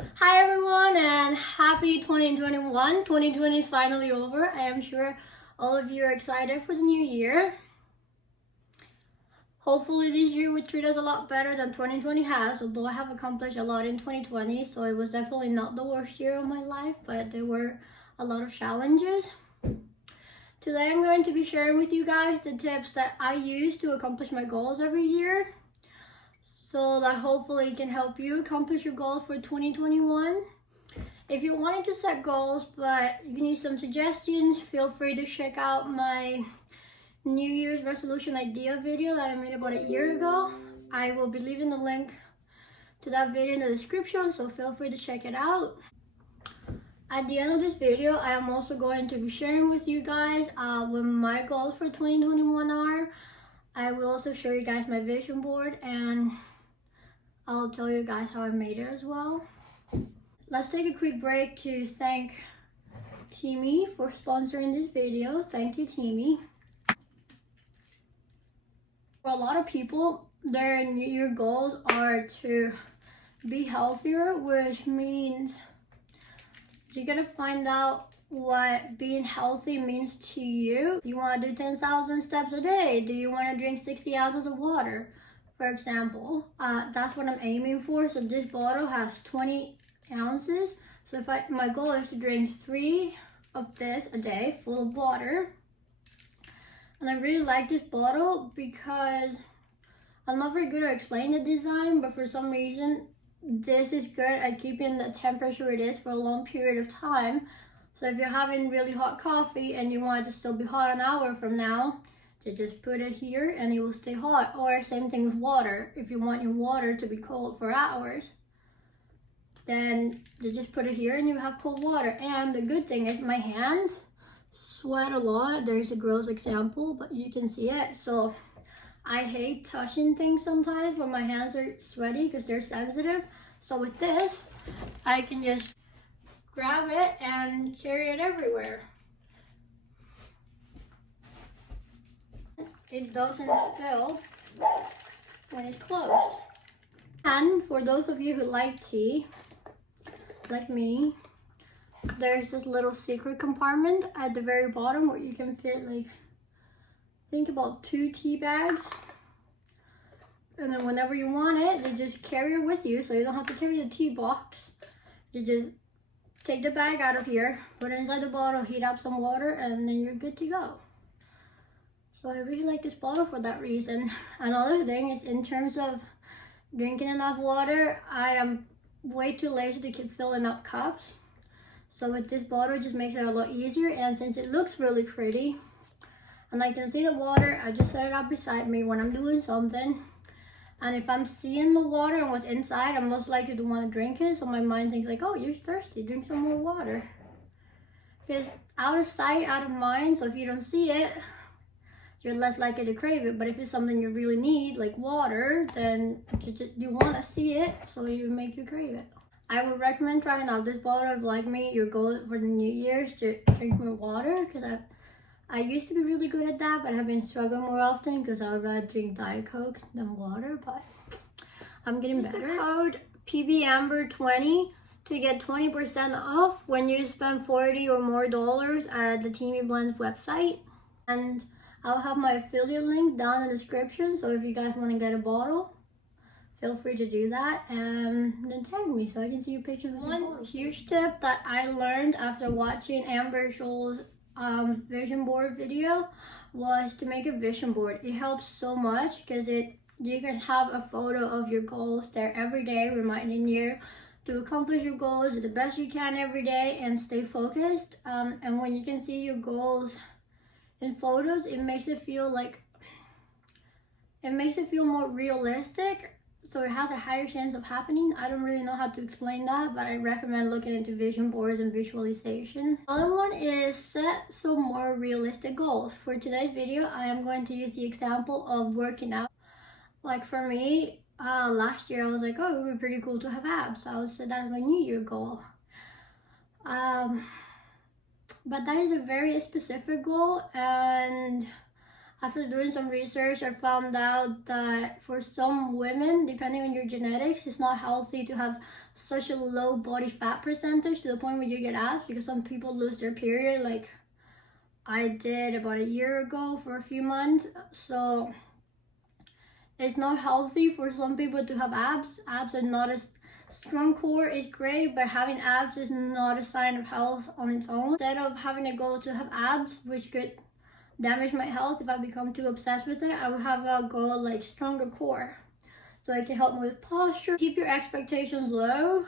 Hi everyone and happy 2021. 2020 is finally over. I am sure all of you are excited for the new year. Hopefully this year will treat us a lot better than 2020 has, although I have accomplished a lot in 2020, so it was definitely not the worst year of my life, but there were a lot of challenges. Today I'm going to be sharing with you guys the tips that I use to accomplish my goals every year, so that hopefully it can help you accomplish your goals for 2021. If you wanted to set goals but you need some suggestions, feel free to check out my New Year's resolution idea video that I made about a year ago. I will be leaving the link to that video in the description, so feel free to check it out. At the end of this video, I am also going to be sharing with you guys what my goals for 2021 are. I will also show you guys my vision board and I'll tell you guys how I made it as well. Let's take a quick break to thank TEAMI for sponsoring this video. Thank you, TEAMI. For a lot of people, their New Year goals are to be healthier, which means you're gonna find out what being healthy means to you. Do you want to do 10,000 steps a day? Do you want to drink 60 ounces of water, for example? That's what I'm aiming for. So this bottle has 20 ounces. So if my goal is to drink 3 of this a day full of water. And I really like this bottle because I'm not very good at explaining the design, but for some reason this is good at keeping the temperature it is for a long period of time. So if you're having really hot coffee and you want it to still be hot an hour from now, to just put it here and it will stay hot. Or same thing with water. If you want your water to be cold for hours, then you just put it here and you have cold water. And the good thing is my hands sweat a lot. There's a gross example, but you can see it. So I hate touching things sometimes when my hands are sweaty because they're sensitive. So with this, I can just grab it and carry it everywhere. It doesn't spill when it's closed. And for those of you who like tea, like me, there's this little secret compartment at the very bottom where you can fit, like, think about 2 tea bags. And then whenever you want it, you just carry it with you, so you don't have to carry the tea box. You just take the bag out of here, put it inside the bottle, heat up some water, and then you're good to go. So I really like this bottle for that reason. Another thing is, in terms of drinking enough water, I am way too lazy to keep filling up cups. So with this bottle, it just makes it a lot easier. And since it looks really pretty, and I can see the water, I just set it up beside me when I'm doing something. And if I'm seeing the water and what's inside, I'm most likely to want to drink it. So my mind thinks like, oh, you're thirsty, drink some more water. Because out of sight, out of mind. So if you don't see it, you're less likely to crave it. But if it's something you really need, like water, then you want to see it, so you make you crave it. I would recommend trying out this bottle if, like me, your goal for the New Year's to drink more water. Because I used to be really good at that, but I've been struggling more often because I would rather drink Diet Coke than water. But I'm getting better. Use the code PBAmber20 to get 20% off when you spend $40 or more at the TEAMI Blends website. And I'll have my affiliate link down in the description, so if you guys want to get a bottle, feel free to do that and then tag me so I can see your pictures. One huge tip that I learned after watching Amber Scholl's vision board video was to make a vision board. It helps so much because you can have a photo of your goals there every day, reminding you to accomplish your goals, do the best you can every day, and stay focused. And when you can see your goals in photos, it makes it feel more realistic, so it has a higher chance of happening. I don't really know how to explain that, but I recommend looking into vision boards and visualization. Another one is set some more realistic goals. For today's video, I am going to use the example of working out. Like for me, last year I was like, oh, it would be pretty cool to have abs, so I would set that as my New Year goal. But that is a very specific goal, and After doing some research, I found out that for some women, depending on your genetics, it's not healthy to have such a low body fat percentage to the point where you get abs, because some people lose their period like I did about a year ago for a few months. So it's not healthy for some people to have abs. Abs are not as strong core is great, but having abs is not a sign of health on its own. Instead of having a goal to have abs, which could damage my health if I become too obsessed with it, I would have a goal like stronger core, so it can help me with posture. Keep your expectations low.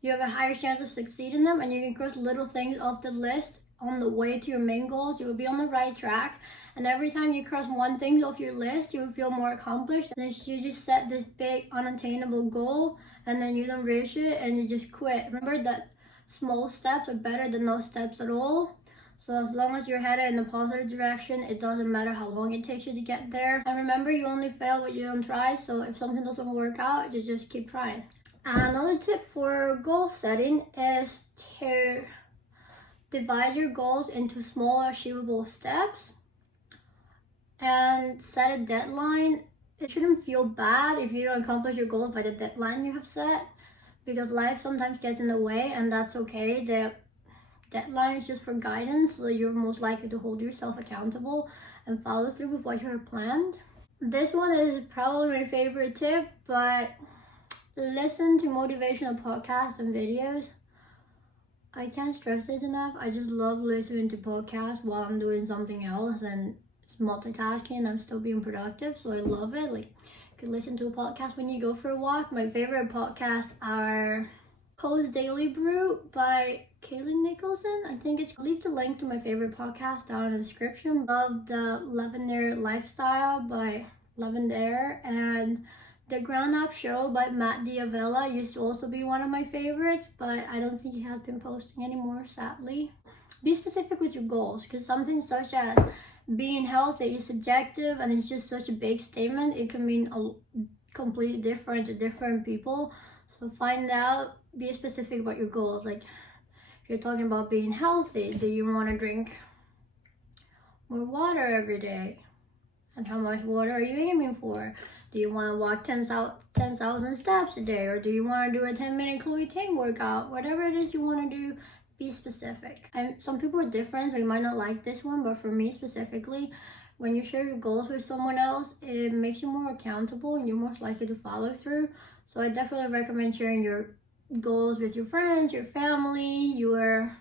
You have a higher chance of succeeding them, and you can cross little things off the list on the way to your main goals. You will be on the right track, and every time you cross one thing off your list, you will feel more accomplished. And if you just set this big unattainable goal and then you don't reach it and you just quit, remember that small steps are better than no steps at all. So as long as you're headed in a positive direction, it doesn't matter how long it takes you to get there. And remember, you only fail what you don't try. So if something doesn't work out, you just keep trying. Another tip for goal setting is to divide your goals into small achievable steps and set a deadline. It shouldn't feel bad if you don't accomplish your goals by the deadline you have set, because life sometimes gets in the way, and that's okay. The deadline is just for guidance, so you're most likely to hold yourself accountable and follow through with what you have planned. This one is probably my favorite tip, but listen to motivational podcasts and videos. I can't stress this enough. I just love listening to podcasts while I'm doing something else, and it's multitasking and I'm still being productive, so I love it. Like, you can listen to a podcast when you go for a walk. My favorite podcasts are Cole's Daily Brew by Kaylin Nicholson. I think it's, I'll leave the link to my favorite podcast down in the description. Love the Lavender Lifestyle by Lavender, and the Ground Up Show by Matt Diavella used to also be one of my favorites, but I don't think he has been posting anymore, sadly. Be specific with your goals, because something such as being healthy is subjective, and it's just such a big statement. It can mean completely different to different people. So find out, be specific about your goals. Like, if you're talking about being healthy, do you want to drink more water every day? And how much water are you aiming for? Do you want to walk 10,000 steps a day? Or do you want to do a 10-minute Chloe Ting workout? Whatever it is you want to do, be specific. And some people are different, so you might not like this one, but for me specifically, when you share your goals with someone else, it makes you more accountable and you're more likely to follow through. So I definitely recommend sharing your goals with your friends, your family, your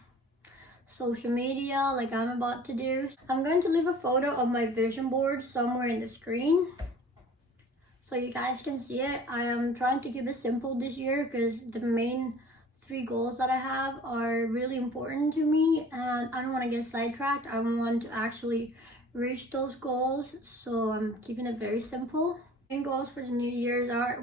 social media, like I'm about to do. I'm going to leave a photo of my vision board somewhere in the screen so you guys can see it. I am trying to keep it simple this year because the main 3 goals that I have are really important to me, and I don't want to get sidetracked. I want to actually reach those goals, so I'm keeping it very simple. Main goals for the New Year's are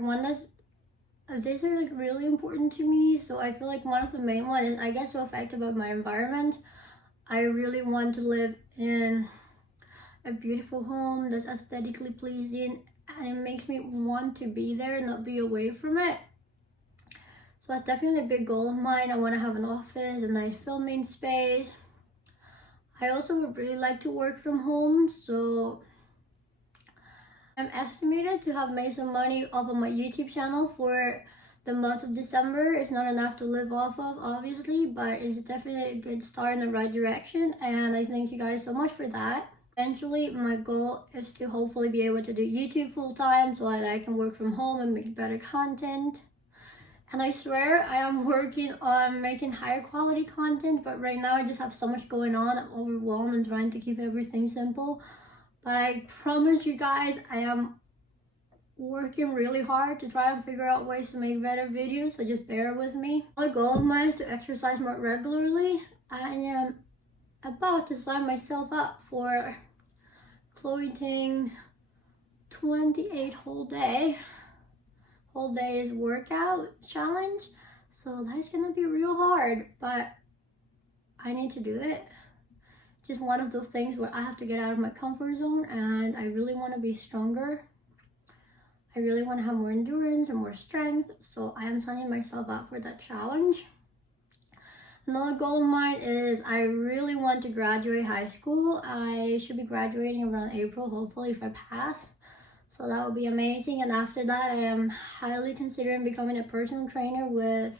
these are like really important to me. So I feel like one of the main ones is I get so affected by my environment. I really want to live in a beautiful home that's aesthetically pleasing, and it makes me want to be there, not be away from it. So that's definitely a big goal of mine. I want to have an office, a nice filming space. I also would really like to work from home, so I'm estimated to have made some money off of my YouTube channel for the month of December. It's not enough to live off of, obviously, but it's definitely a good start in the right direction, and I thank you guys so much for that. Eventually, my goal is to hopefully be able to do YouTube full-time so that I can work from home and make better content. And I swear I am working on making higher quality content, but right now I just have so much going on. I'm overwhelmed and trying to keep everything simple. But I promise you guys, I am working really hard to try and figure out ways to make better videos, so just bear with me. My goal of mine is to exercise more regularly. I am about to sign myself up for Chloe Ting's 28 whole days workout challenge. So that's gonna be real hard, but I need to do it. Just one of those things where I have to get out of my comfort zone, and I really want to be stronger. I really want to have more endurance and more strength, so I am signing myself up for that challenge. Another goal of mine is I really want to graduate high school. I should be graduating around April, hopefully, if I pass. So that would be amazing. And after that, I am highly considering becoming a personal trainer with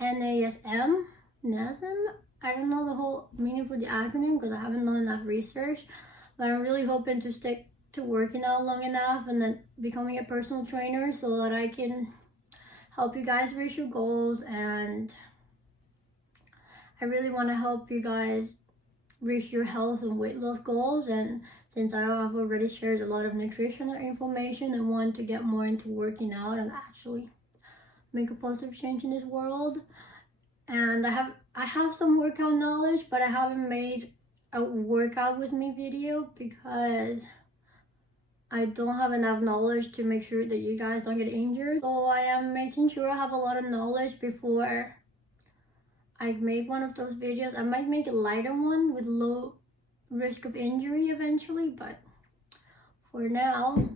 NASM. I don't know the whole meaning for the acronym because I haven't done enough research. But I'm really hoping to stick to working out long enough and then becoming a personal trainer so that I can help you guys reach your goals. And I really want to help you guys reach your health and weight loss goals. And since I have already shared a lot of nutritional information, I want to get more into working out and actually make a positive change in this world. And I have some workout knowledge, but I haven't made a workout with me video because I don't have enough knowledge to make sure that you guys don't get injured. So I am making sure I have a lot of knowledge before I make one of those videos. I might make a lighter one with low risk of injury eventually, but for now,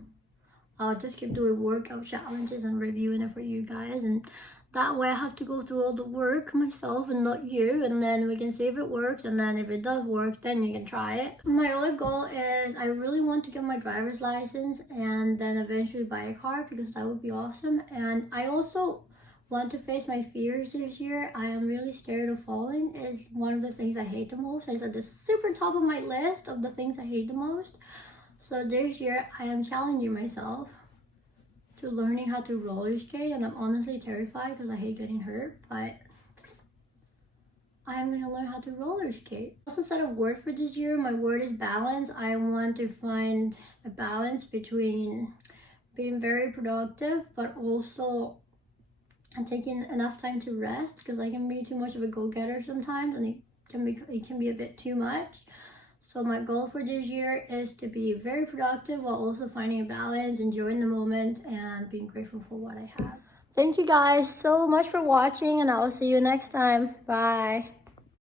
I'll just keep doing workout challenges and reviewing it for you guys. And that way I have to go through all the work myself and not you, and then we can see if it works, and then if it does work, then you can try it. My other goal is I really want to get my driver's license and then eventually buy a car because that would be awesome. And I also want to face my fears this year. I am really scared of falling. It's one of the things I hate the most. It's at the super top of my list of the things I hate the most. So this year I am challenging myself to learning how to roller skate, and I'm honestly terrified because I hate getting hurt, but I'm gonna learn how to roller skate. I also set a word for this year. My word is balance. I want to find a balance between being very productive but also taking enough time to rest, because I can be too much of a go-getter sometimes and it can be a bit too much. So my goal for this year is to be very productive while also finding a balance, enjoying the moment, and being grateful for what I have. Thank you guys so much for watching, and I will see you next time. Bye.